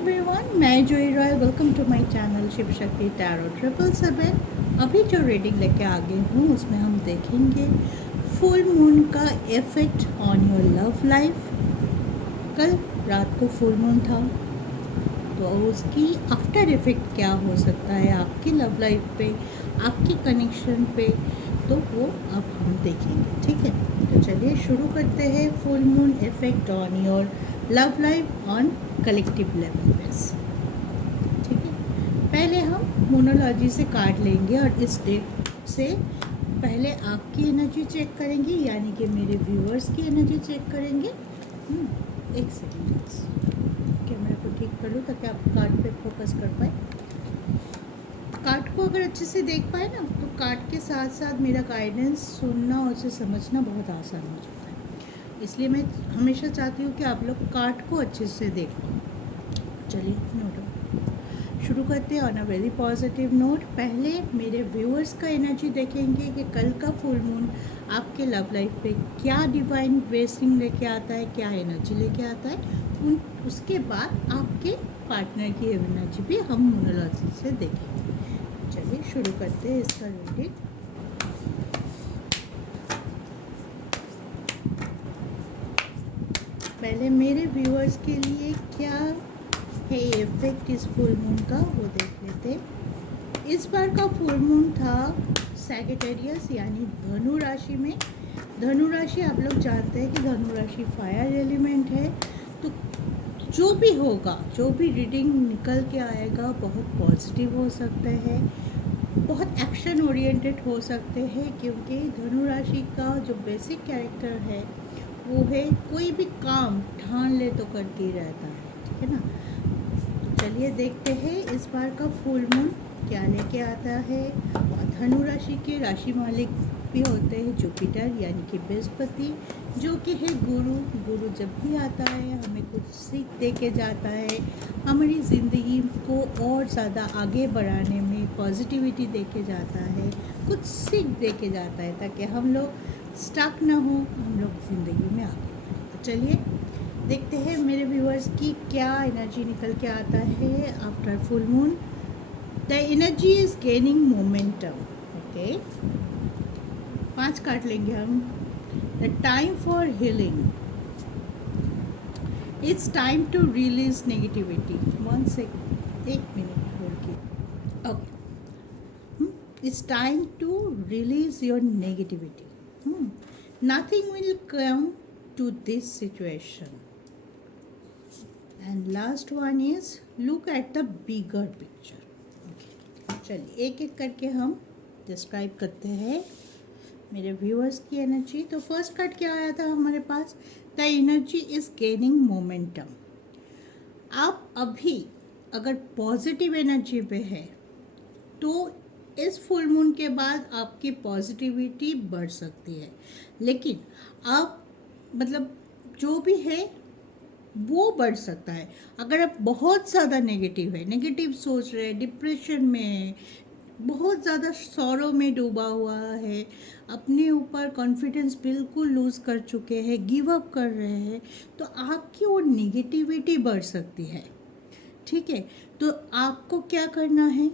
Everyone, मैं Joey Roy. Welcome to my channel Shiv Shakti tarot 777। अभी जो रीडिंग लेके आ गई हूँ उसमें हम देखेंगे फुल मून का effect on your love life. कल रात को फुल मून था तो उसकी आफ्टर इफेक्ट क्या हो सकता है आपकी लव लाइफ पे, आपकी कनेक्शन पे, तो वो अब हम देखेंगे। ठीक है, तो चलिए शुरू करते हैं। Full moon effect on your love life on collective level base. ठीक है, पहले हम मोनोलॉजी से कार्ड लेंगे और इस डेट से पहले आपकी एनर्जी चेक करेंगे, यानी कि मेरे व्यूअर्स की एनर्जी चेक करेंगे। एक सेकेंड, कैमरा को ठीक कर लूँ ताकि आप कार्ड पे फोकस कर पाए। कार्ड को अगर अच्छे से देख पाए ना तो कार्ड के साथ साथ मेरा गाइडेंस सुनना और उसे समझना बहुत आसान हो जाता है। इसलिए मैं हमेशा चाहती हूँ कि आप लोग कार्ड को अच्छे से देख पाओ। चलिए नोट शुरू करते हैं on a very positive note. पहले मेरे व्यूअर्स का एनर्जी देखेंगे कि कल का फुल मून आपके लव लाइफ पे क्या डिवाइन ब्लेसिंग लेके आता है, क्या एनर्जी लेके आता है। उसके बाद आपके पार्टनर की एनर्जी भी हम मोनोलॉजी से देखेंगे। चलिए शुरू करते हैं इसका रीडिंग। पहले मेरे व्यूअर्स के लिए क्या है इफेक्ट इस फुल मून का वो देख लेते। इस बार का फुल मून था सैजिटेरियस यानी धनु राशि में। धनु राशि आप लोग जानते हैं कि धनु राशि फायर एलिमेंट है। तो जो भी होगा, जो भी रीडिंग निकल के आएगा बहुत पॉजिटिव हो सकता है, बहुत एक्शन ओरिएंटेड हो सकते हैं, क्योंकि धनु राशि का जो बेसिक कैरेक्टर है वो है कोई भी काम ठान ले तो करके ही रहता है। ठीक है ना, तो चलिए देखते हैं इस बार का फुल मून क्या लेके आता है। धनु राशि के राशि मालिक भी होते हैं जुपिटर यानी कि बृहस्पति, जो कि है गुरु। गुरु जब भी आता है हमें कुछ सीख दे के जाता है, हमारी ज़िंदगी को और ज़्यादा आगे बढ़ाने में पॉजिटिविटी दे के जाता है, कुछ सीख दे के जाता है ताकि हम लोग स्टक ना हो, हम लोग ज़िंदगी में आगे बढ़ें। तो चलिए देखते हैं मेरे व्यूअर्स की क्या एनर्जी निकल के आता है after full moon. The energy is gaining momentum. Okay, 5 card लेंगे हम। The time for healing, it's time to release negativity. 1 second, 1 minute hold की। Okay, it's time to release your negativity. Nothing will come to this situation. And last one is look at the bigger picture. Okay, चलिए एक एक करके हम describe करते हैं मेरे viewers की एनर्जी। तो फर्स्ट कार्ड क्या आया था हमारे पास? The energy is gaining momentum. आप अभी अगर पॉजिटिव एनर्जी पे है तो इस फुल मून के बाद आपकी पॉजिटिविटी बढ़ सकती है, लेकिन आप मतलब जो भी है वो बढ़ सकता है। अगर आप बहुत ज़्यादा नेगेटिव है, नेगेटिव सोच रहे हैं, डिप्रेशन में है, बहुत ज़्यादा सौरों में डूबा हुआ है, अपने ऊपर कॉन्फिडेंस बिल्कुल लूज़ कर चुके हैं, गिव अप कर रहे हैं, तो आपकी वो नेगेटिविटी बढ़ सकती है। ठीक है, तो आपको क्या करना है?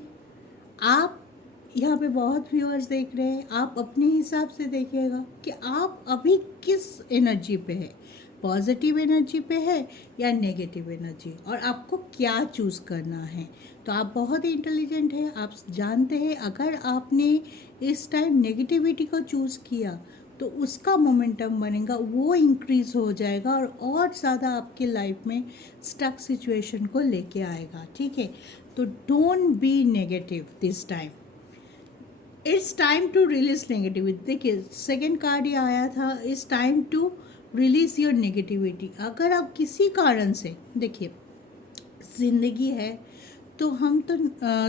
आप यहाँ पे बहुत व्यूअर्स देख रहे हैं, आप अपने हिसाब से देखिएगा कि आप अभी किस एनर्जी पे है, पॉजिटिव एनर्जी पे है या नेगेटिव एनर्जी, और आपको क्या चूज़ करना है। तो आप बहुत इंटेलिजेंट हैं, आप जानते हैं अगर आपने इस टाइम नेगेटिविटी को चूज़ किया तो उसका मोमेंटम बनेगा, वो इंक्रीज़ हो जाएगा और ज़्यादा आपके लाइफ में स्टक सिचुएशन को लेके आएगा। ठीक है, तो don't be negative this time, it's time to release negativity. देखिए सेकेंड कार्ड ये आया था, it's time to release your negativity. अगर आप किसी कारण से, देखिए ज़िंदगी है तो हम तो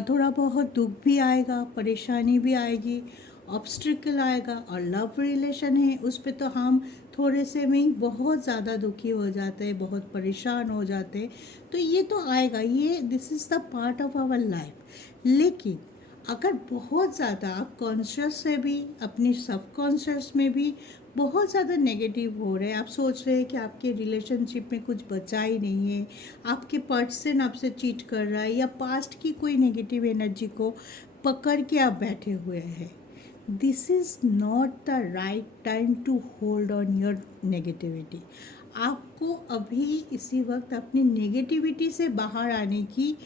थोड़ा बहुत दुख भी आएगा, परेशानी भी आएगी, ऑब्स्टिकल आएगा, और लव रिलेशन है उस पर तो हम थोड़े से में ही बहुत ज़्यादा दुखी हो जाते हैं, बहुत परेशान हो जाते हैं। तो ये तो आएगा, ये this is the part of our life. लेकिन अगर बहुत ज़्यादा आप कॉन्शियस से भी, अपनी सबकॉन्शियस में भी बहुत ज़्यादा नेगेटिव हो रहे हैं, आप सोच रहे हैं कि आपके रिलेशनशिप में कुछ बचा ही नहीं है, आपके पर्सन आपसे चीट कर रहा है, या पास्ट की कोई नेगेटिव एनर्जी को पकड़ के आप बैठे हुए हैं। This is not the right time to hold on your negativity. आपको अभी इसी वक्त अपनी नेगेटिविटी से बाहर आने की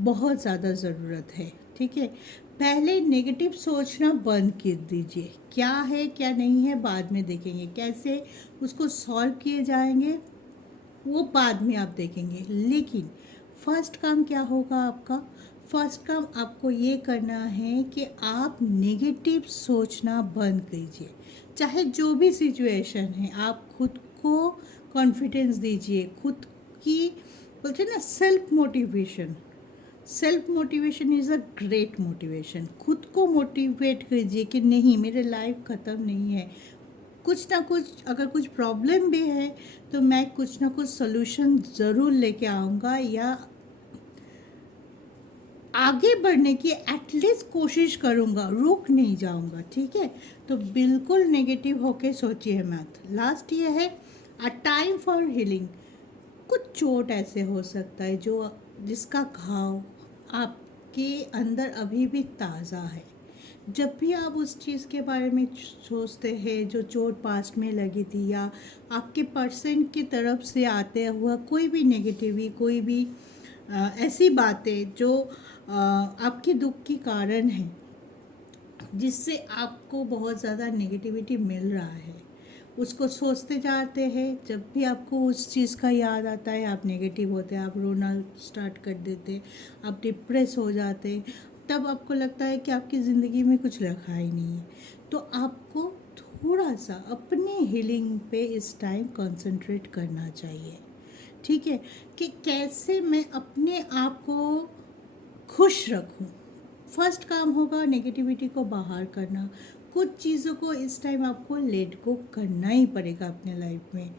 बहुत ज़्यादा ज़रूरत है। ठीक है, पहले नेगेटिव सोचना बंद कर दीजिए। क्या है क्या नहीं है बाद में देखेंगे, कैसे उसको सॉल्व किए जाएंगे वो बाद में आप देखेंगे। लेकिन फर्स्ट काम क्या होगा आपका? फर्स्ट काम आपको ये करना है कि आप नेगेटिव सोचना बंद कीजिए। चाहे जो भी सिचुएशन है, आप खुद को कॉन्फिडेंस दीजिए, खुद की बोलते हैं ना self motivation is a great motivation. खुद को मोटिवेट कीजिए कि नहीं, मेरे लाइफ ख़त्म नहीं है, कुछ ना कुछ, अगर कुछ प्रॉब्लम भी है तो मैं कुछ ना कुछ सोल्यूशन ज़रूर लेके आऊँगा, या आगे बढ़ने की एटलीस्ट कोशिश करूँगा, रुक नहीं जाऊँगा। ठीक है, तो बिल्कुल नेगेटिव होके सोचिए मत। लास्ट ये है अ टाइम फॉर हीलिंग। कुछ चोट ऐसे हो सकता है जो जिसका घाव आपके अंदर अभी भी ताज़ा है। जब भी आप उस चीज़ के बारे में सोचते हैं जो चोट पास्ट में लगी थी, या आपके पर्सन की तरफ से आते हुआ कोई भी नेगेटिविटी, कोई भी ऐसी बातें जो आपके दुख की कारण है, जिससे आपको बहुत ज़्यादा नेगेटिविटी मिल रहा है, उसको सोचते जाते हैं। जब भी आपको उस चीज़ का याद आता है आप नेगेटिव होते हैं, आप रोना स्टार्ट कर देते, आप डिप्रेस हो जाते, तब आपको लगता है कि आपकी ज़िंदगी में कुछ रखा ही नहीं है। तो आपको थोड़ा सा अपने हीलिंग पे इस टाइम कंसंट्रेट करना चाहिए। ठीक है, कि कैसे मैं अपने आप को खुश रखूं। फर्स्ट काम होगा नेगेटिविटी को बाहर करना। कुछ चीज़ों को इस टाइम आपको लेट गो करना ही पड़ेगा अपने लाइफ में।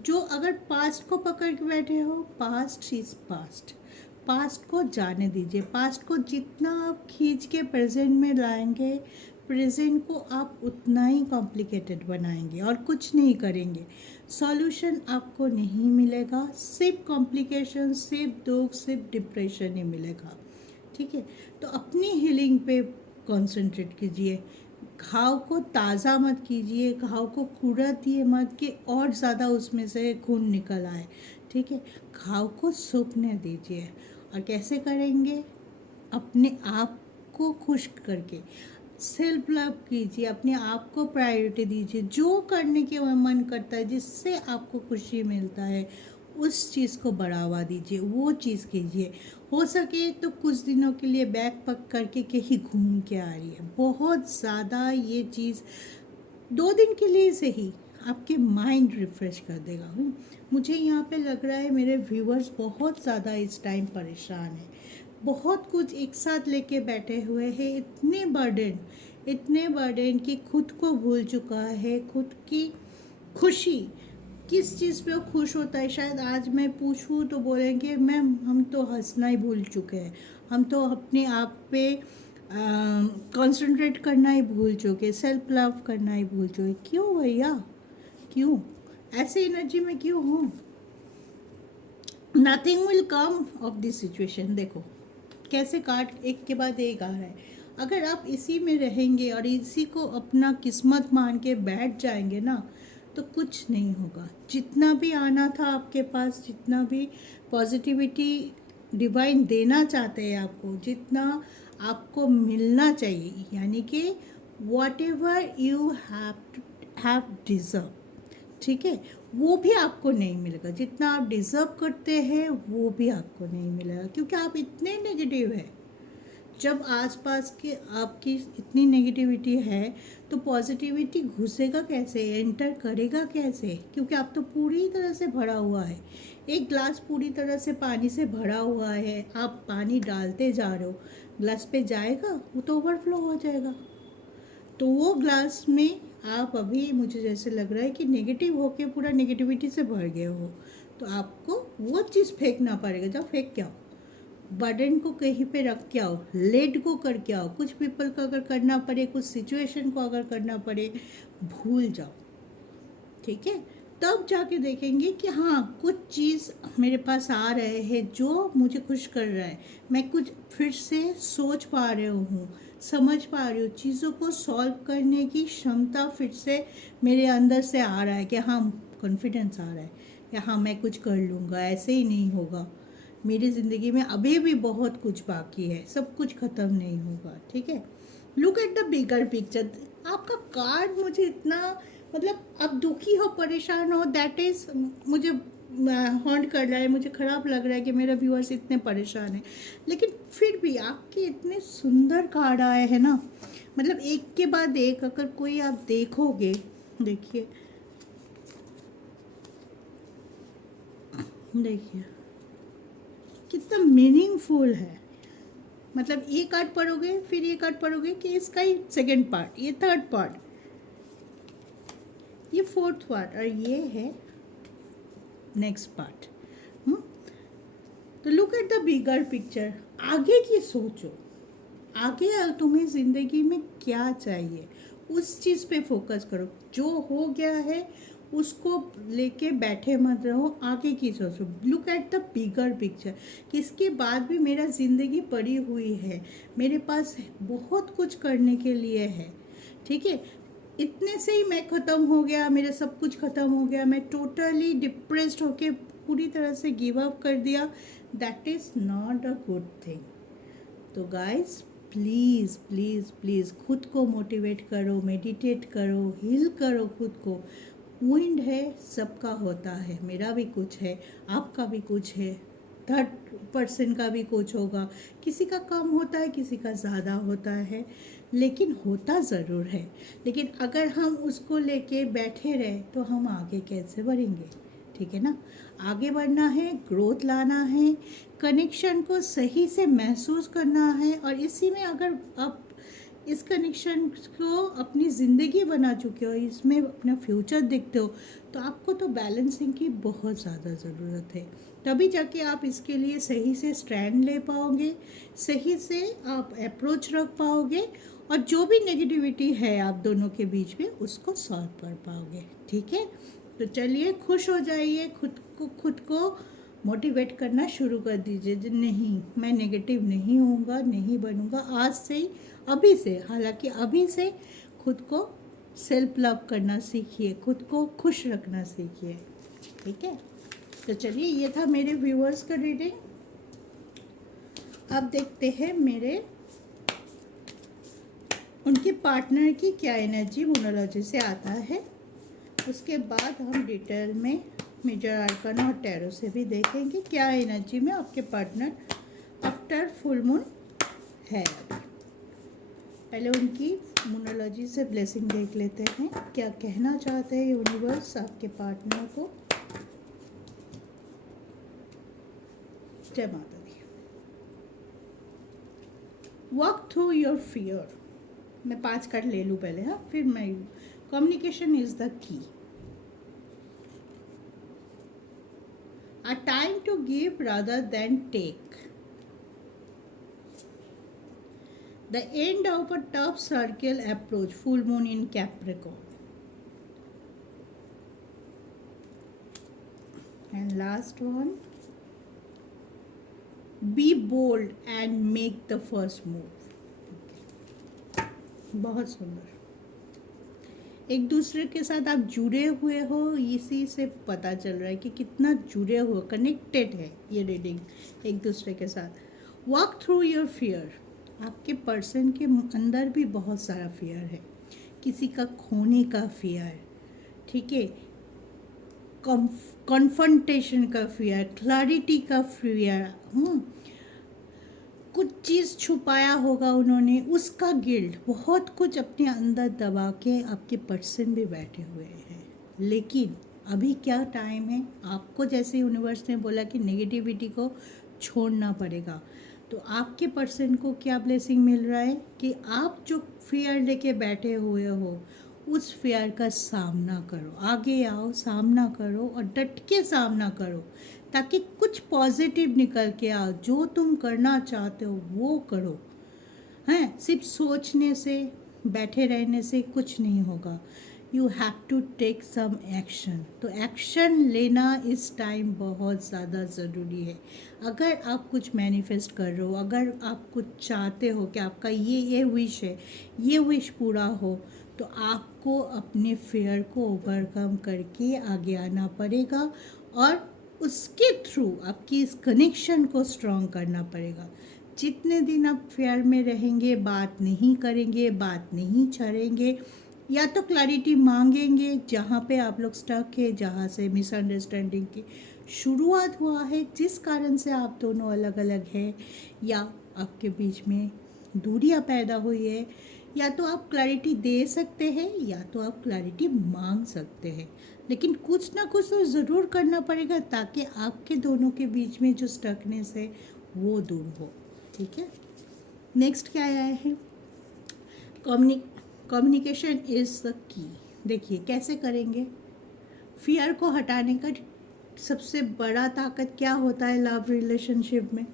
जो अगर पास्ट को पकड़ के बैठे हो, पास्ट इज पास्ट, पास्ट को जाने दीजिए। पास्ट को जितना आप खींच के प्रेजेंट में लाएंगे, प्रेजेंट को आप उतना ही कॉम्प्लिकेटेड बनाएंगे और कुछ नहीं करेंगे। सॉल्यूशन आपको नहीं मिलेगा, सिर्फ कॉम्प्लिकेशन, सिर्फ दुख, सिर्फ डिप्रेशन ही मिलेगा। ठीक है, तो अपनी हीलिंग पे कंसंट्रेट कीजिए। घाव को ताज़ा मत कीजिए, घाव को कूड़ा दिए मत कि और ज़्यादा उसमें से खून निकल आए। ठीक है, घाव को सूखने दीजिए। और कैसे करेंगे? अपने आप को खुश करके सेल्फ लव कीजिए, अपने आप को प्रायोरिटी दीजिए। जो करने के मन करता है, जिससे आपको खुशी मिलता है, उस चीज़ को बढ़ावा दीजिए, वो चीज़ कीजिए। हो सके तो कुछ दिनों के लिए बैग पक करके कहीं घूम के आ रही है। बहुत ज़्यादा ये चीज़ 2 दिन के लिए से ही आपके माइंड रिफ़्रेश कर देगा। मुझे यहाँ पे लग रहा है मेरे व्यूअर्स बहुत ज़्यादा इस टाइम परेशान हैं, बहुत कुछ एक साथ लेके बैठे हुए हैं, इतने बर्डन कि खुद को भूल चुका है। खुद की खुशी, किस चीज़ पे वो खुश होता है, शायद आज मैं पूछूं तो बोलेंगे मैम हम तो हंसना ही भूल चुके हैं, हम तो अपने आप पे कंसंट्रेट करना ही भूल चुके, सेल्फ लव करना ही भूल चुके। क्यों भैया, क्यों ऐसे एनर्जी में क्यों हो? Nothing will come of this situation. देखो कैसे कार्ड एक के बाद एक आ रहा है। अगर आप इसी में रहेंगे और इसी को अपना किस्मत मान के बैठ जाएंगे ना, तो कुछ नहीं होगा। जितना भी आना था आपके पास, जितना भी पॉजिटिविटी डिवाइन देना चाहते हैं आपको, जितना आपको मिलना चाहिए, यानी कि what ever you have deserve, ठीक है, वो भी आपको नहीं मिलेगा। जितना आप डिज़र्व करते हैं वो भी आपको नहीं मिलेगा, क्योंकि आप इतने नेगेटिव हैं। जब आसपास के आपकी इतनी नेगेटिविटी है तो पॉजिटिविटी घुसेगा कैसे, एंटर करेगा कैसे? क्योंकि आप तो पूरी तरह से भरा हुआ है। एक ग्लास पूरी तरह से पानी से भरा हुआ है, आप पानी डालते जा रहे हो, ग्लास पे जाएगा, वो तो ओवरफ्लो हो जाएगा। तो वो ग्लास में आप अभी, मुझे जैसे लग रहा है कि नेगेटिव होके पूरा नेगेटिविटी से भर गए हो, तो आपको वो चीज़ फेंकना पड़ेगा। जब फेंक के आओ, बर्डन को कहीं पे रख के आओ, लेट गो करके आओ। कुछ पीपल का अगर करना पड़े, कुछ सिचुएशन को अगर करना पड़े, भूल जाओ। ठीक है, तब जाके देखेंगे कि हाँ कुछ चीज़ मेरे पास आ रहे हैं जो मुझे खुश कर रहा है, मैं कुछ फिर से सोच पा रही हूँ, समझ पा रही हूँ, चीज़ों को सॉल्व करने की क्षमता फिर से मेरे अंदर से आ रहा है कि हाँ कॉन्फिडेंस आ रहा है कि हाँ मैं कुछ कर लूँगा, ऐसे ही नहीं होगा, मेरी ज़िंदगी में अभी भी बहुत कुछ बाकी है, सब कुछ ख़त्म नहीं होगा। ठीक है, look at the bigger picture. आपका कार्ड मुझे इतना, मतलब आप दुखी हो, परेशान हो, दैट इज़ मुझे हॉन्ट कर रहा है, मुझे ख़राब लग रहा है कि मेरे व्यूअर्स इतने परेशान हैं, लेकिन फिर भी आपके इतने सुंदर कार्ड आए हैं ना, मतलब एक के बाद एक अगर कोई आप देखोगे, देखिए देखिए कितना मीनिंगफुल है। मतलब ये कार्ड पढ़ोगे, फिर ये कार्ड पढ़ोगे कि इसका ही सेकेंड पार्ट, ये थर्ड पार्ट, ये फोर्थ पार्ट, और ये है नेक्स्ट पार्ट। तो look at the bigger picture, आगे की सोचो, आगे तुम्हें ज़िंदगी में क्या चाहिए उस चीज़ पे फोकस करो, जो हो गया है उसको लेके बैठे मत रहो, आगे की सोचो। Look at the bigger picture कि इसके बाद भी मेरा ज़िंदगी पड़ी हुई है, मेरे पास बहुत कुछ करने के लिए है। ठीक है, इतने से ही मैं ख़त्म हो गया, मेरा सब कुछ ख़त्म हो गया, मैं टोटली डिप्रेस्ड होके पूरी तरह से गिव अप कर दिया, that is not a good thing. तो गाइस प्लीज़ प्लीज़ प्लीज़ खुद को मोटिवेट करो, मेडिटेट करो, हील करो खुद को। विंड है, सबका होता है, मेरा भी कुछ है, आपका भी कुछ है, थर्ड पर्सन का भी कुछ होगा, किसी का कम होता है, किसी का ज़्यादा होता है, लेकिन होता ज़रूर है। लेकिन अगर हम उसको लेके बैठे रहे तो हम आगे कैसे बढ़ेंगे? ठीक है ना, आगे बढ़ना है, ग्रोथ लाना है, कनेक्शन को सही से महसूस करना है, और इसी में अगर आप इस कनेक्शन को अपनी ज़िंदगी बना चुके हो, इसमें अपना फ्यूचर देखते हो, तो आपको तो बैलेंसिंग की बहुत ज़्यादा ज़रूरत है। तभी जाके आप इसके लिए सही से स्टैंड ले पाओगे, सही से आप अप्रोच रख पाओगे, और जो भी नेगेटिविटी है आप दोनों के बीच में उसको सॉल्व कर पाओगे। ठीक है, तो चलिए खुश हो जाइए, खुद को मोटिवेट करना शुरू कर दीजिए, नहीं मैं नेगेटिव नहीं होऊंगा, नहीं बनूंगा, आज से ही, अभी से, हालांकि अभी से खुद को सेल्फ लव करना सीखिए, खुद को खुश रखना सीखिए। ठीक है, तो चलिए ये था मेरे व्यूअर्स का रीडिंग। अब देखते हैं मेरे उनके पार्टनर की क्या एनर्जी न्यूमरोलॉजी से आता है, उसके बाद हम डिटेल में मेजर आर्कन और टैरो से भी देखेंगे क्या एनर्जी में आपके पार्टनर आफ्टर फुल मून है। पहले उनकी न्यूमरोलॉजी से ब्लेसिंग देख लेते हैं, क्या कहना चाहते हैं यूनिवर्स आपके पार्टनर को। जय माता दी। वॉक थ्रू योर फियर, मैं 5 कार्ड ले लूँ पहले, हाँ, फिर मैं, communication is the key, a time to give rather than take, the end of a tough circle approach, full moon in Capricorn, and last one, be bold and make the first move। बहुत सुंदर, एक दूसरे के साथ आप जुड़े हुए हो, इसी से पता चल रहा है कि कितना जुड़े हुए, कनेक्टेड है ये रीडिंग एक दूसरे के साथ। वॉक थ्रू योर फियर, आपके पर्सन के अंदर भी बहुत सारा फियर है, किसी का खोने का फियर, ठीक है, कॉन्फ्रंटेशन का फियर, क्लैरिटी का फियर, कुछ चीज़ छुपाया होगा उन्होंने, उसका गिल्ट, बहुत कुछ अपने अंदर दबा के आपके पर्सन भी बैठे हुए हैं। लेकिन अभी क्या टाइम है, आपको जैसे यूनिवर्स ने बोला कि नेगेटिविटी को छोड़ना पड़ेगा, तो आपके पर्सन को क्या ब्लेसिंग मिल रहा है कि आप जो फियर लेके बैठे हुए हो उस फियर का सामना करो, आगे आओ, सामना करो और डट के सामना करो, ताकि कुछ पॉजिटिव निकल के आओ, जो तुम करना चाहते हो वो करो। हैं, सिर्फ सोचने से, बैठे रहने से कुछ नहीं होगा। You have to take some action. तो एक्शन लेना इस टाइम बहुत ज़्यादा ज़रूरी है। अगर आप कुछ मैनिफेस्ट कर रहे हो, अगर आप कुछ चाहते हो कि आपका ये विश है, ये विश पूरा हो, तो आपको अपने फेयर को ओवरकम करके आगे आना पड़ेगा और उसके थ्रू आपकी इस कनेक्शन को स्ट्रॉन्ग करना पड़ेगा। जितने दिन आप फेयर में रहेंगे, बात नहीं करेंगे, बात नहीं छड़ेंगे, या तो क्लैरिटी मांगेंगे जहाँ पे आप लोग स्टक है, जहाँ से मिसअंडरस्टैंडिंग की शुरुआत हुआ है, जिस कारण से आप दोनों अलग अलग हैं, या आपके बीच में दूरियां पैदा हुई है, या तो आप क्लैरिटी दे सकते हैं या तो आप क्लैरिटी मांग सकते हैं। लेकिन कुछ ना कुछ तो ज़रूर करना पड़ेगा ताकि आपके दोनों के बीच में जो स्टकनेस है वो दूर हो। ठीक है, नेक्स्ट क्या आया है? Communication is the key. देखिए कैसे करेंगे। फियर को हटाने का सबसे बड़ा ताकत क्या होता है लव रिलेशनशिप में?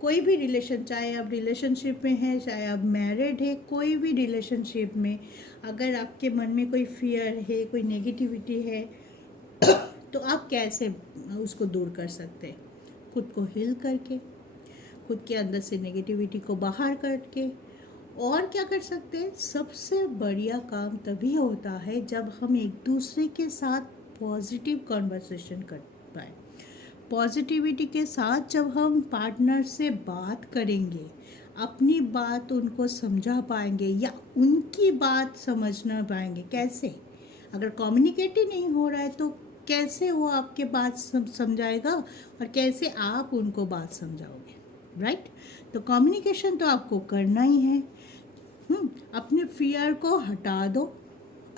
कोई भी रिलेशन, चाहे आप रिलेशनशिप में हैं, चाहे आप मैरिड है, कोई भी रिलेशनशिप में अगर आपके मन में कोई फियर है, कोई नेगेटिविटी है, तो आप कैसे उसको दूर कर सकते हैं? खुद को हील करके, खुद के अंदर से नेगेटिविटी को बाहर करके। और क्या कर सकते हैं? सबसे बढ़िया काम तभी होता है जब हम एक दूसरे के साथ पॉजिटिव कॉन्वर्सेशन कर पाए। पॉजिटिविटी के साथ जब हम पार्टनर से बात करेंगे, अपनी बात उनको समझा पाएंगे या उनकी बात समझना पाएंगे। कैसे? अगर कम्युनिकेट ही नहीं हो रहा है तो कैसे वो आपके बात समझाएगा और कैसे आप उनको बात समझाओगे? राइट? तो कम्युनिकेशन तो आपको करना ही है। अपने फियर को हटा दो,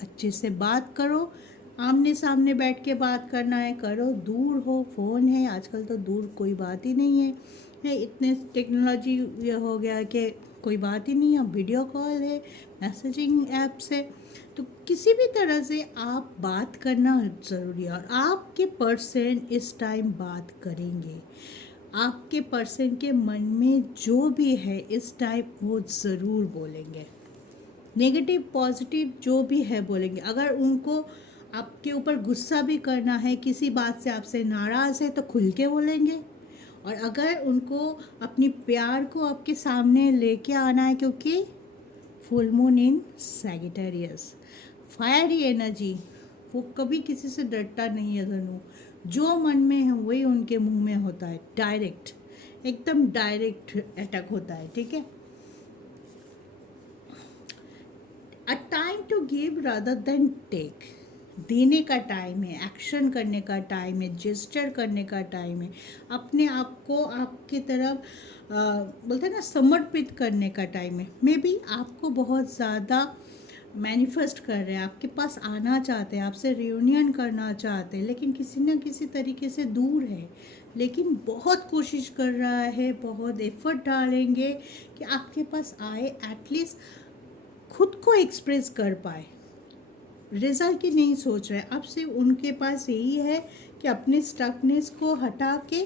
अच्छे से बात करो, आमने सामने बैठ के बात करना है करो, दूर हो, फ़ोन है आजकल तो दूर कोई बात ही नहीं है इतने टेक्नोलॉजी ये हो गया कि कोई बात ही नहीं है, वीडियो कॉल है, मैसेजिंग ऐप्स है, तो किसी भी तरह से आप बात करना ज़रूरी है। और आपके पर्सन इस टाइम बात करेंगे, आपके पर्सन के मन में जो भी है इस टाइम वो ज़रूर बोलेंगे, नेगेटिव पॉजिटिव जो भी है बोलेंगे। अगर उनको आपके ऊपर गुस्सा भी करना है, किसी बात से आपसे नाराज़ है, तो खुल के बोलेंगे। और अगर उनको अपनी प्यार को आपके सामने लेके आना है, क्योंकि full moon in Sagittarius, fiery energy, वो कभी किसी से डरता नहीं है धनु। जो मन में है वही उनके मुंह में होता है, डायरेक्ट, एकदम डायरेक्ट अटैक होता है। ठीक है, a time to give rather than take. देने का टाइम है, एक्शन करने का टाइम है, जेस्चर करने का टाइम है, अपने आप को आपकी तरफ बोलते हैं ना समर्पित करने का टाइम है। मे बी आपको बहुत ज़्यादा मैनिफेस्ट कर रहे हैं, आपके पास आना चाहते हैं, आपसे रियूनियन करना चाहते हैं, लेकिन किसी न किसी तरीके से दूर है, लेकिन बहुत कोशिश कर रहा है, बहुत एफर्ट डालेंगे कि आपके पास आए, एटलीस्ट खुद को एक्सप्रेस कर पाए। रिजल्ट की नहीं सोच रहे, अब सिर्फ उनके पास यही है कि अपने स्टकनेस को हटा के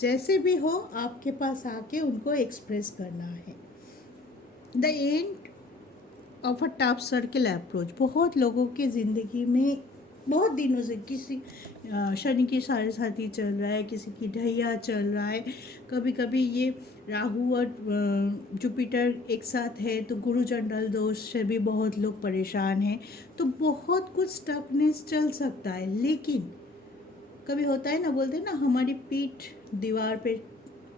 जैसे भी हो आपके पास आके उनको एक्सप्रेस करना है। The end of a tough circle approach. बहुत लोगों के ज़िंदगी में बहुत दिनों से किसी शनि की साढ़े चल रहा है, किसी की ढैया चल रहा है, कभी कभी ये राहु और जुपिटर एक साथ है तो गुरु चंडल दोष से भी बहुत लोग परेशान हैं। तो बहुत कुछ स्टकनेस चल सकता है, लेकिन कभी होता है ना, बोलते हैं ना हमारी पीठ दीवार पे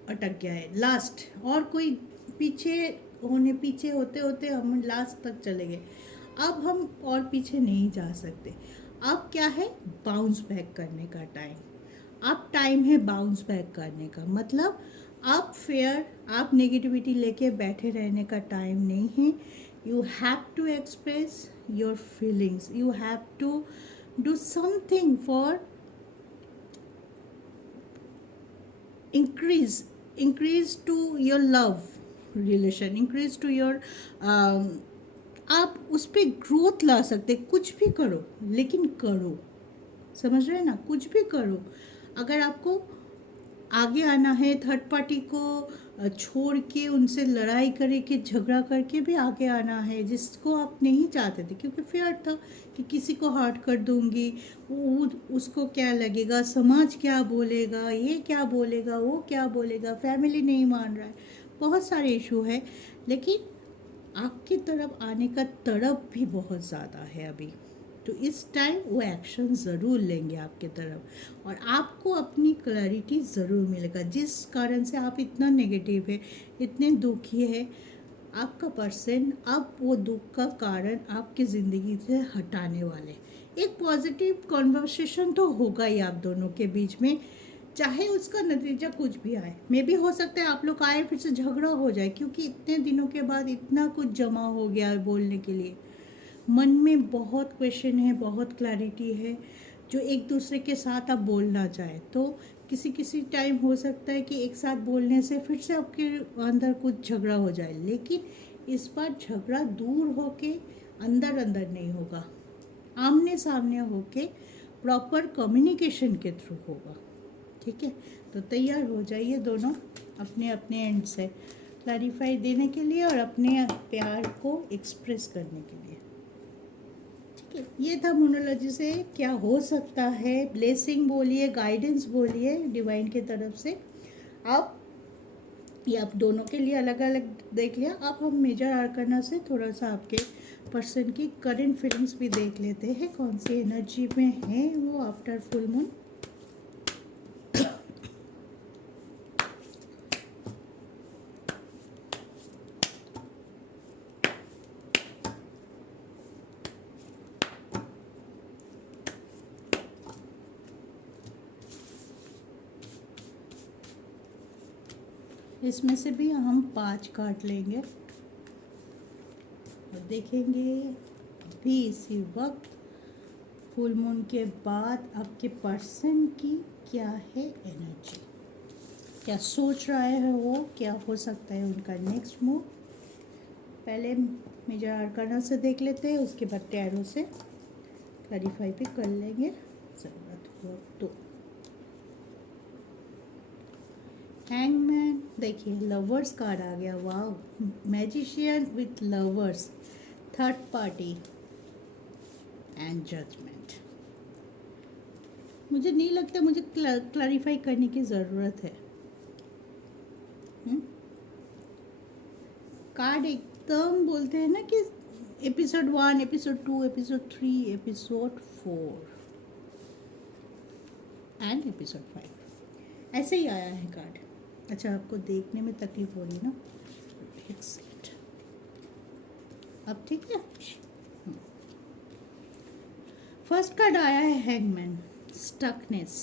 अटक गया है लास्ट, और कोई पीछे होते होते हम लास्ट तक चले गए, अब हम और पीछे नहीं जा सकते। अब क्या है? बाउंस बैक करने का टाइम। अब टाइम है बाउंस बैक करने का, मतलब आप फेयर, आप नेगेटिविटी लेके बैठे रहने का टाइम नहीं है। You have to express your feelings, you have to do something for increase to your love relation, increase to your आप उस पर ग्रोथ ला सकते। कुछ भी करो, लेकिन करो, समझ रहे हैं ना, कुछ भी करो। अगर आपको आगे आना है, थर्ड पार्टी को छोड़ के उनसे लड़ाई करके झगड़ा करके भी आगे आना है, जिसको आप नहीं चाहते थे, क्योंकि फियर था कि किसी को हर्ट कर दूंगी, उसको क्या लगेगा, समाज क्या बोलेगा, ये क्या बोलेगा, वो क्या बोलेगा, फैमिली नहीं मान रहा है, बहुत सारे इशू है। लेकिन आपकी तरफ आने का तड़प भी बहुत ज़्यादा है अभी, तो इस टाइम वो एक्शन ज़रूर लेंगे आपके तरफ, और आपको अपनी क्लैरिटी ज़रूर मिलेगा। जिस कारण से आप इतना नेगेटिव है, इतने दुखी है, आपका पर्सन अब वो दुख का कारण आपकी ज़िंदगी से हटाने वाले। एक पॉजिटिव कॉन्वर्सेशन तो होगा ही आप दोनों के बीच में, चाहे उसका नतीजा कुछ भी आए। मे भी हो सकता है आप लोग आए फिर से झगड़ा हो जाए, क्योंकि इतने दिनों के बाद इतना कुछ जमा हो गया है बोलने के लिए। मन में बहुत क्वेश्चन है, बहुत क्लैरिटी है, जो एक दूसरे के साथ आप बोलना चाहे तो किसी किसी टाइम हो सकता है कि एक साथ बोलने से फिर से आपके अंदर कुछ झगड़ा हो जाए, लेकिन इस बार झगड़ा दूर होके अंदर अंदर नहीं होगा, आमने सामने होके प्रॉपर कम्युनिकेशन के थ्रू होगा। ठीक है, तो तैयार हो जाइए दोनों अपने अपने एंड से क्लैरिफाई देने के लिए और अपने प्यार को एक्सप्रेस करने के लिए। ठीक है, ये था मोनोलॉजी से क्या हो सकता है, ब्लेसिंग बोलिए, गाइडेंस बोलिए डिवाइन की तरफ से। अब ये आप दोनों के लिए अलग अलग देख लिया। अब हम मेजर आर्काना से थोड़ा सा आपके पर्सन की करंट फीलिंग्स भी देख लेते हैं, कौन सी एनर्जी में है वो आफ्टर फुल मून। इसमें से भी हम 5 कार्ड लेंगे और देखेंगे अभी इसी वक्त फुल मून के बाद आपके पर्सन की क्या है एनर्जी, क्या सोच रहा है वो, क्या हो सकता है उनका नेक्स्ट मूव। पहले मेजर आर्काना से देख लेते हैं, उसके बाद टैरो से क्लैरिफाई भी कर लेंगे ज़रूरत हुआ तो। हैंगमैन, देखिए लवर्स कार्ड आ गया, वाह। Magician with lovers, third party and judgement. मुझे नहीं लगता मुझे क्लैरिफाई करने की ज़रूरत है। कार्ड एकदम बोलते हैं ना कि episode 1, episode 2, episode 3, episode 4 and episode 5, ऐसे ही आया है कार्ड। अच्छा, आपको देखने में तकलीफ हो रही है ना, एक सेकंड, अब ठीक है। फर्स्ट कार्ड आया है हैंगमैन, स्टकनेस।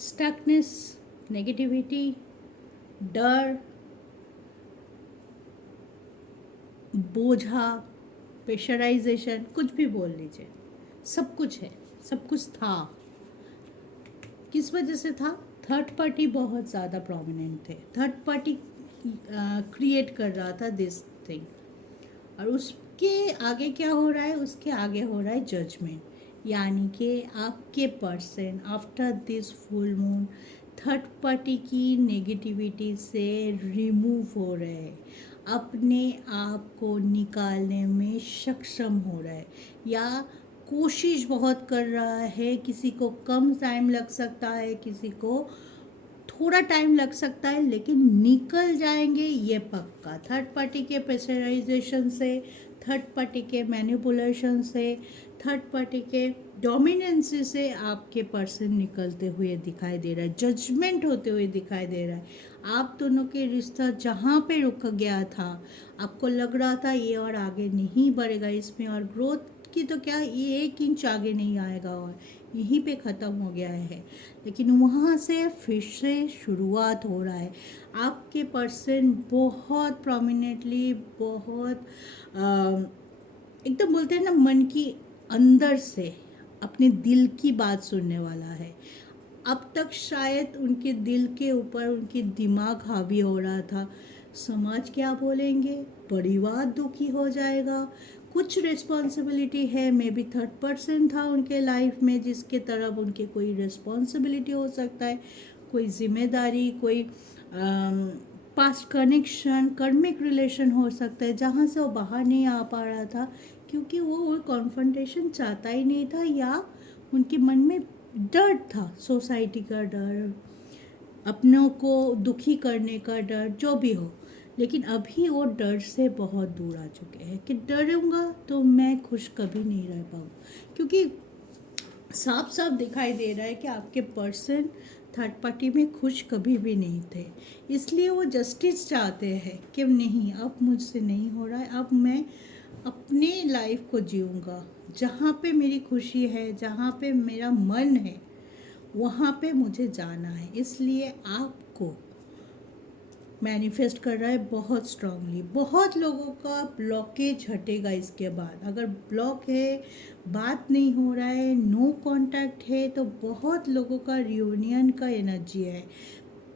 स्टकनेस, नेगेटिविटी, डर, बोझा, प्रेशराइजेशन, कुछ भी बोल लीजिए, सब कुछ है, सब कुछ था। किस वजह से था? थर्ड पार्टी बहुत ज़्यादा प्रोमिनेंट थे, थर्ड पार्टी क्रिएट कर रहा था दिस थिंग, और उसके आगे क्या हो रहा है, उसके आगे हो रहा है जजमेंट, यानी कि आपके person after this full moon third party की नेगेटिविटी से रिमूव हो रहे हैं, अपने आप को निकालने में सक्षम हो रहा है, या कोशिश बहुत कर रहा है। किसी को कम टाइम लग सकता है, किसी को थोड़ा टाइम लग सकता है, लेकिन निकल जाएंगे ये पक्का। थर्ड पार्टी के प्रेशराइजेशन से, थर्ड पार्टी के मैनिपुलेशन से, थर्ड पार्टी के डोमिनेंसी से आपके पर्सन निकलते हुए दिखाई दे रहा है, जजमेंट होते हुए दिखाई दे रहा है। आप दोनों के रिश्ता जहाँ पे रुक गया था, आपको लग रहा था ये और आगे नहीं बढ़ेगा इसमें, और ग्रोथ की तो क्या, ये 1 इंच आगे नहीं आएगा और यहीं पे ख़त्म हो गया है, लेकिन वहाँ से फिर से शुरुआत हो रहा है। आपके पर्सन बहुत प्रोमिनेंटली, बहुत एकदम बोलते हैं ना मन की अंदर से अपने दिल की बात सुनने वाला है। अब तक शायद उनके दिल के ऊपर उनकी दिमाग हावी हो रहा था, समाज क्या बोलेंगे, परिवार दुखी हो जाएगा, कुछ रिस्पॉन्सिबिलिटी है, मे बी थर्ड पर्सन था उनके लाइफ में जिसके तरफ उनके कोई रिस्पॉन्सिबिलिटी हो सकता है, कोई जिम्मेदारी, कोई पास्ट कनेक्शन, कर्मिक रिलेशन हो सकता है जहाँ से वो बाहर नहीं आ पा रहा था क्योंकि वो कॉन्फ्रंटेशन चाहता ही नहीं था, या उनके मन में डर था, सोसाइटी का डर, अपनों को दुखी करने का डर, जो भी हो। लेकिन अभी वो डर से बहुत दूर आ चुके हैं कि डरूंगा तो मैं खुश कभी नहीं रह पाऊँ, क्योंकि साफ साफ दिखाई दे रहा है कि आपके पर्सन थर्ड पार्टी में खुश कभी भी नहीं थे। इसलिए वो जस्टिस चाहते हैं कि नहीं, अब मुझसे नहीं हो रहा है, अब मैं अपने लाइफ को जीऊँगा, जहाँ पे मेरी खुशी है, जहाँ पे मेरा मन है, वहाँ पे मुझे जाना है। इसलिए आपको मैनिफेस्ट कर रहा है बहुत स्ट्रांगली। बहुत लोगों का ब्लॉकेज हटेगा इसके बाद। अगर ब्लॉक है, बात नहीं हो रहा है, नो कांटेक्ट है, तो बहुत लोगों का रियूनियन का एनर्जी है।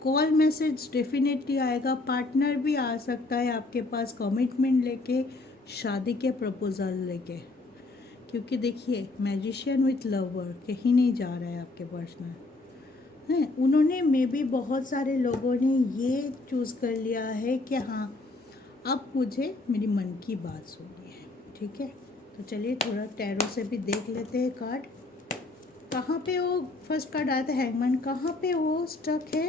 कॉल मैसेज डेफिनेटली आएगा, पार्टनर भी आ सकता है आपके पास कमिटमेंट लेके, शादी के प्रपोजल लेके। क्योंकि देखिए, मैजिशियन विथ लवर कहीं नहीं जा रहा है आपके पर्सनल हैं। उन्होंने मे बी बहुत सारे लोगों ने ये चूज़ कर लिया है कि हाँ, अब मुझे मेरी मन की बात सुननी है। ठीक है, तो चलिए थोड़ा टैरो से भी देख लेते हैं कार्ड। कहाँ पे वो फर्स्ट कार्ड आया था हैंगमैन, कहाँ पे वो स्टक है,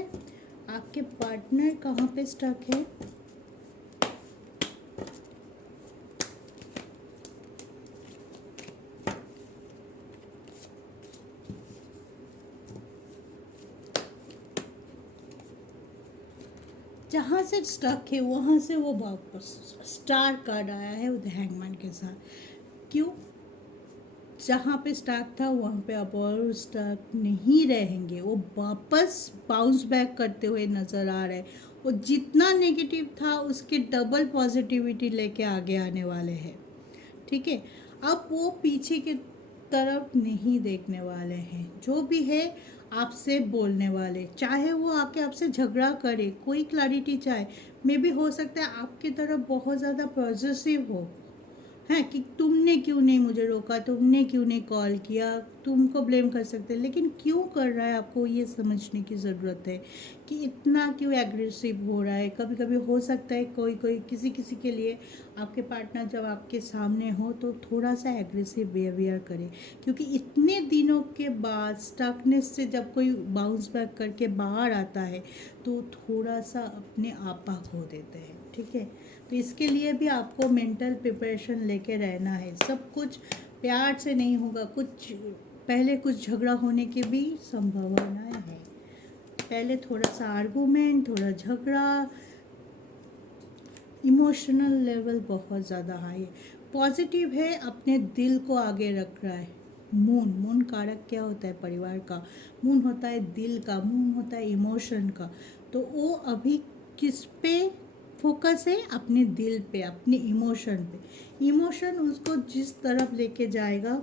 आपके पार्टनर कहाँ पे स्टक है। जहाँ से स्टक है वहाँ से वो वापस स्टार कार्ड आया है हैंगमैन के साथ। क्यों? जहाँ पे स्टक था वहाँ पे अब और स्टक नहीं रहेंगे, वो वापस बाउंस बैक करते हुए नज़र आ रहे हैं। वो जितना नेगेटिव था उसके डबल पॉजिटिविटी लेके आगे आने वाले हैं। ठीक है, अब वो पीछे की तरफ नहीं देखने वाले हैं। जो भी है आपसे बोलने वाले, चाहे वो आके आपसे झगड़ा करे, कोई क्लैरिटी चाहे, मे भी हो सकता है आपकी तरफ बहुत ज़्यादा पॉजिटिव हो, है कि तुमने क्यों नहीं मुझे रोका, तुमने क्यों नहीं कॉल किया, तुमको ब्लेम कर सकते हैं। लेकिन क्यों कर रहा है आपको ये समझने की ज़रूरत है कि इतना क्यों एग्रेसिव हो रहा है। कभी कभी हो सकता है कोई कोई किसी किसी के लिए आपके पार्टनर जब आपके सामने हो तो थोड़ा सा एग्रेसिव बिहेवियर करे, क्योंकि इतने दिनों के बाद स्टकनेस से जब कोई बाउंस बैक करके बाहर आता है तो थोड़ा सा अपने आपा खो देते हैं। ठीक है, तो इसके लिए भी आपको मेंटल प्रिपरेशन लेके रहना है। सब कुछ प्यार से नहीं होगा, कुछ पहले कुछ झगड़ा होने की भी संभावनाएं है। पहले थोड़ा सा आर्गूमेंट, थोड़ा झगड़ा, इमोशनल लेवल बहुत ज़्यादा हाई है। पॉजिटिव है, अपने दिल को आगे रख रहा है। मून कारक क्या होता है परिवार का? मून होता है दिल का, मून होता है इमोशन का। तो वो अभी किस पे फोकस है? अपने दिल पे, अपने इमोशन पे। इमोशन उसको जिस तरफ लेके जाएगा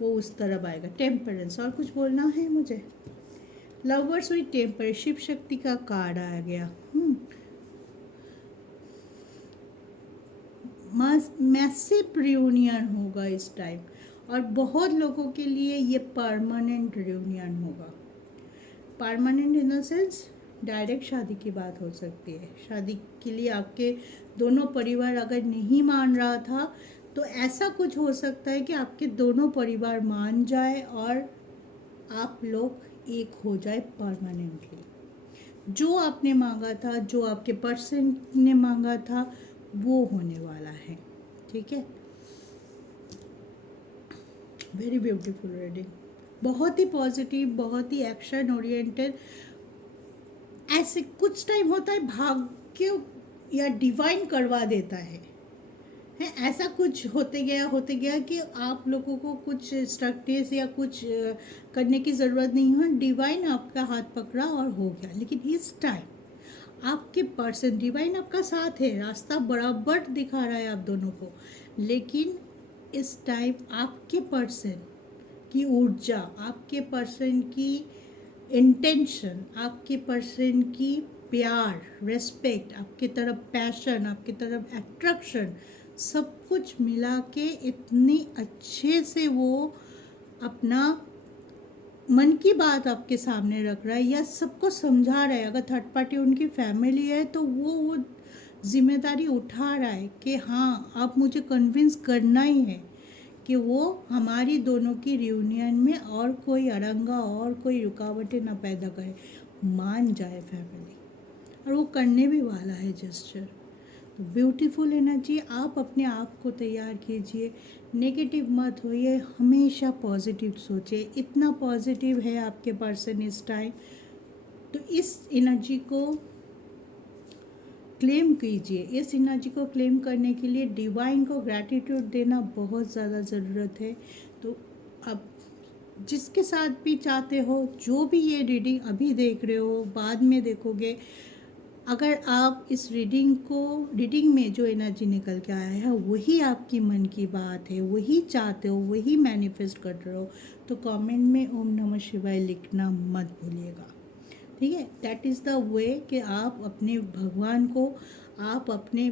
वो उस तरफ आएगा। टेम्परेंस, और कुछ बोलना है मुझे? Lovers with temper, Shiv Shakti का कार्ड आ गया। मैसिव रियूनियन होगा इस टाइम, और बहुत लोगों के लिए ये परमानेंट रियूनियन होगा। Permanent in the sense direct शादी की बात हो सकती है। शादी के लिए आपके दोनों परिवार अगर नहीं मान रहा था तो ऐसा कुछ हो सकता है कि आपके दोनों परिवार मान जाए और आप लोग एक हो जाए परमानेंटली। जो आपने मांगा था, जो आपके पर्सन ने मांगा था, वो होने वाला है। ठीक है, वेरी ब्यूटीफुल रीडिंग, बहुत ही पॉजिटिव, बहुत ही एक्शन ओरिएंटेड। ऐसे कुछ टाइम होता है भाग्य या डिवाइन करवा देता है ऐसा कुछ होते गया कि आप लोगों को कुछ स्ट्रक्चर्स या कुछ करने की ज़रूरत नहीं है, डिवाइन आपका हाथ पकड़ा और हो गया। लेकिन इस टाइम आपके पर्सन, डिवाइन आपका साथ है, रास्ता बराबर दिखा रहा है आप दोनों को। लेकिन इस टाइम आपके पर्सन की ऊर्जा, आपके पर्सन की इंटेंशन, आपके पर्सन की प्यार, रेस्पेक्ट, आपकी तरफ पैशन, आपकी तरफ अट्रैक्शन, सब कुछ मिला के इतनी अच्छे से वो अपना मन की बात आपके सामने रख रहा है या सबको समझा रहा है। अगर थर्ड पार्टी उनकी फैमिली है तो वो जिम्मेदारी उठा रहा है कि हाँ अब मुझे कन्विंस करना ही है कि वो हमारी दोनों की रियूनियन में और कोई अड़ंगा और कोई रुकावटें ना पैदा करे, मान जाए फैमिली। और वो करने भी वाला है जेस्चर। तो ब्यूटीफुल एनर्जी, आप अपने आप को तैयार कीजिए, नेगेटिव मत होइए, हमेशा पॉजिटिव सोचिए। इतना पॉजिटिव है आपके पर्सन इस टाइम, तो इस एनर्जी को क्लेम कीजिए। इस एनर्जी को क्लेम करने के लिए डिवाइन को ग्रैटिट्यूड देना बहुत ज़्यादा ज़रूरत है। तो अब जिसके साथ भी चाहते हो, जो भी ये रीडिंग अभी देख रहे हो, बाद में देखोगे, अगर आप इस रीडिंग में जो एनर्जी निकल के आया है वही आपकी मन की बात है, वही चाहते हो, वही मैनिफेस्ट कर रहे हो, तो कमेंट में ओम नमः शिवाय लिखना मत भूलिएगा। ठीक है, दैट इज़ द वे कि आप अपने भगवान को, आप अपने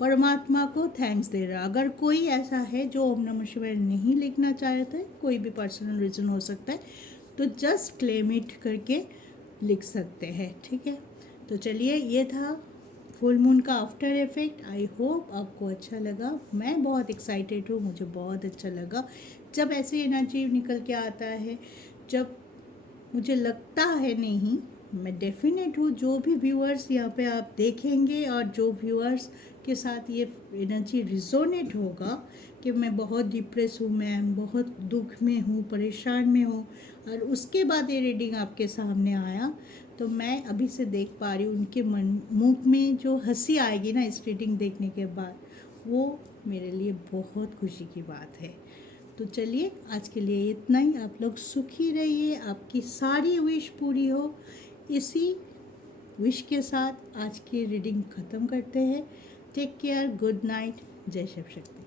परमात्मा को थैंक्स दे रहा। अगर कोई ऐसा है जो ओम नमः शिवाय नहीं लिखना चाहता है, कोई भी पर्सनल रीज़न हो सकता है, तो जस्ट क्लेम इट करके लिख सकते हैं। ठीक है, तो चलिए, ये था फुल मून का आफ्टर इफेक्ट। आई होप आपको अच्छा लगा। मैं बहुत एक्साइटेड हूँ, मुझे बहुत अच्छा लगा जब ऐसी एनर्जी निकल के आता है। जब मुझे लगता है, नहीं मैं डेफिनेट हूँ, जो भी व्यूअर्स यहाँ पे आप देखेंगे और जो व्यूअर्स के साथ ये एनर्जी रिजोनेट होगा कि मैं बहुत डिप्रेस हूँ, मैं बहुत दुख में हूँ, परेशान में हूँ, और उसके बाद ये रीडिंग आपके सामने आया, तो मैं अभी से देख पा रही हूँ उनके मुंह में जो हंसी आएगी ना इस रीडिंग देखने के बाद, वो मेरे लिए बहुत खुशी की बात है। तो चलिए, आज के लिए इतना ही। आप लोग सुखी रहिए, आपकी सारी विश पूरी हो। इसी विश के साथ आज की रीडिंग ख़त्म करते हैं। टेक केयर, गुड नाइट, जय शिव शक्ति।